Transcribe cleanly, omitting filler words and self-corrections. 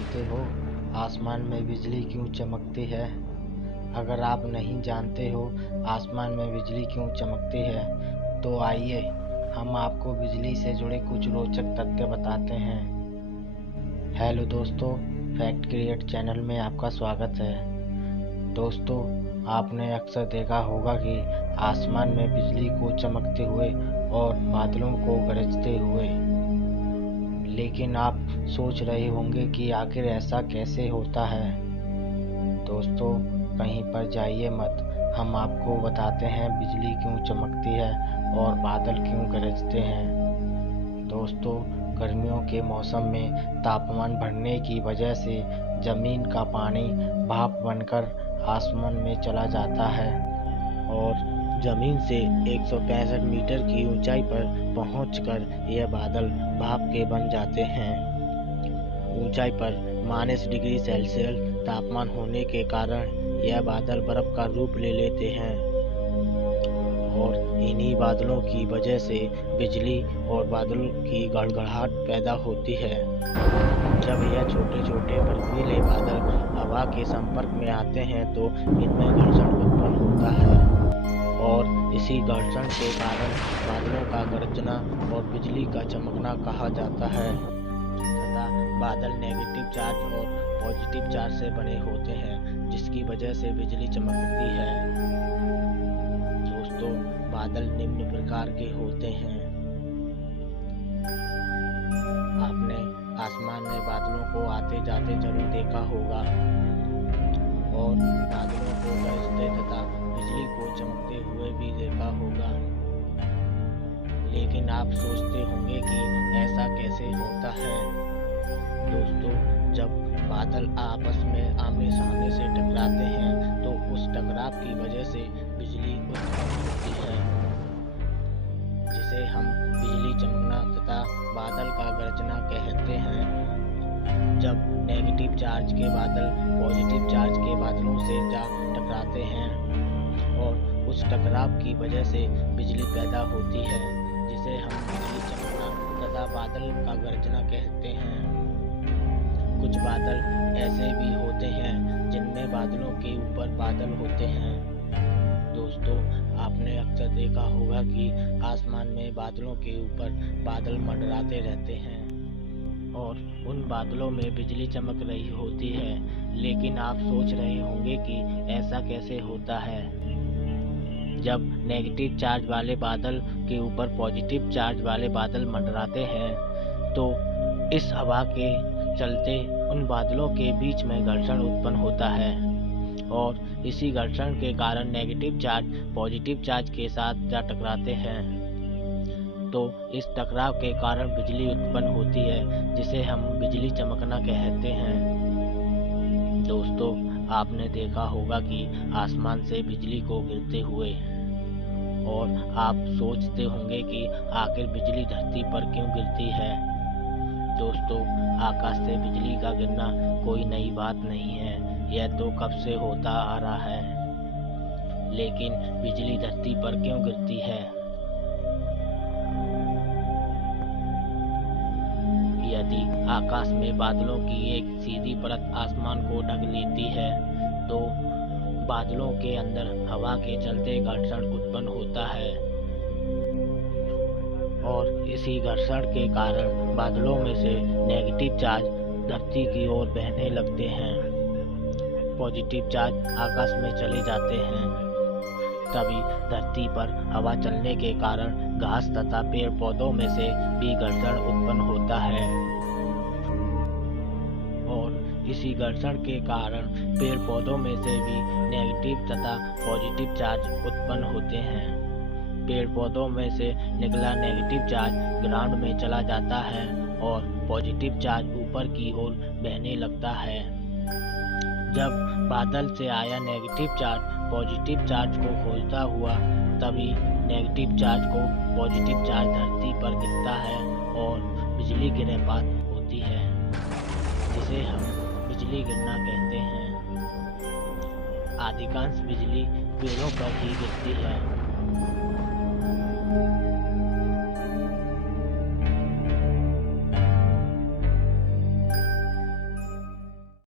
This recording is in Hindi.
जानते हो आसमान में बिजली क्यों चमकती है? अगर आप नहीं जानते हो आसमान में बिजली क्यों चमकती है तो आइए हम आपको बिजली से जुड़े कुछ रोचक तथ्य बताते हैं। हेलो दोस्तों, फैक्ट क्रिएट चैनल में आपका स्वागत है। दोस्तों, आपने अक्सर देखा होगा कि आसमान में बिजली को चमकते हुए और बादलों को गरजते हुए, लेकिन आप सोच रहे होंगे कि आखिर ऐसा कैसे होता है। दोस्तों, कहीं पर जाइए मत, हम आपको बताते हैं बिजली क्यों चमकती है और बादल क्यों गरजते हैं। दोस्तों, गर्मियों के मौसम में तापमान बढ़ने की वजह से जमीन का पानी भाप बनकर आसमान में चला जाता है और जमीन से 165 मीटर की ऊंचाई पर पहुंचकर यह बादल भाप के बन जाते हैं। ऊंचाई पर -डिग्री सेल्सियस तापमान होने के कारण यह बादल बर्फ का रूप ले लेते हैं और इन्हीं बादलों की वजह से बिजली और बादलों की गड़गड़ाहट पैदा होती है। जब यह छोटे छोटे बर्फीले बादल हवा के संपर्क में आते हैं तो इनमें घर्षण उत्पन्न होता है और इसी घर्षण के कारण बादलों का गरजना और बिजली का चमकना कहा जाता है तथा बादल नेगेटिव चार्ज और पॉजिटिव चार्ज से बने होते हैं, जिसकी वजह से बिजली चमकती है। दोस्तों, बादल निम्न प्रकार के होते हैं। आपने आसमान में बादलों को आते जाते जरूर देखा होगा और बादलों को गरजते तथा बिजली को चमकते हुए भी देखा होगा, लेकिन आप सोचते होंगे कि ऐसा कैसे होता है। दोस्तों, जब बादल आपस में आमने सामने से टकराते हैं तो उस टकराव की वजह से बिजली उत्पन्न होती है, जिसे हम बिजली चमकना तथा बादल का गरजना कहते हैं। जब नेगेटिव चार्ज के बादल पॉजिटिव चार्ज के बादलों से जा टकराते हैं और उस टकराव की वजह से बिजली पैदा होती है, जिसे हम बिजली चमकना तथा बादल का गरजना कहते हैं। कुछ बादल ऐसे भी होते हैं जिनमें बादलों के ऊपर बादल होते हैं। दोस्तों, आपने अक्सर देखा होगा कि आसमान में बादलों के ऊपर बादल मंडराते रहते हैं और उन बादलों में बिजली चमक रही होती है, लेकिन आप सोच रहे होंगे कि ऐसा कैसे होता है। जब नेगेटिव चार्ज वाले बादल के ऊपर पॉजिटिव चार्ज वाले बादल मंडराते हैं तो इस हवा के चलते उन बादलों के बीच में घर्षण उत्पन्न होता है और इसी घर्षण के कारण नेगेटिव चार्ज पॉजिटिव चार्ज के साथ जा टकराते हैं, तो इस टकराव के कारण बिजली उत्पन्न होती है, जिसे हम बिजली चमकना कहते हैं। दोस्तों, आपने देखा होगा कि आसमान से बिजली को गिरते हुए और आप सोचते होंगे कि आखिर बिजली धरती पर क्यों गिरती है। दोस्तों, आकाश से बिजली का गिरना कोई नई बात नहीं है, यह तो कब से होता आ रहा है, लेकिन बिजली धरती पर क्यों गिरती है? यदि आकाश में बादलों की एक सीधी परत आसमान को ढक लेती है तो बादलों के अंदर हवा के चलते घर्षण उत्पन्न होता है और इसी घर्षण के कारण बादलों में से नेगेटिव चार्ज धरती की ओर बहने लगते हैं, पॉजिटिव चार्ज आकाश में चले जाते हैं। तभी धरती पर हवा चलने के कारण घास तथा पेड़ पौधों में से भी घर्षण उत्पन्न होता है और इसी घर्षण के कारण पेड़ पौधों में से भी नेगेटिव तथा पॉजिटिव चार्ज उत्पन्न होते हैं। पेड़ पौधों में से निकला नेगेटिव चार्ज ग्राउंड में चला जाता है और पॉजिटिव चार्ज ऊपर की ओर बहने लगता है। जब बादल से आया नेगेटिव चार्ज पॉजिटिव चार्ज को खोजता हुआ, तभी नेगेटिव चार्ज को पॉजिटिव चार्ज धरती पर गिरता है और बिजली गिरपात होती है, जिसे हम बिजली गिरना कहते हैं। अधिकांश बिजली पेड़ों पर ही गिरती है।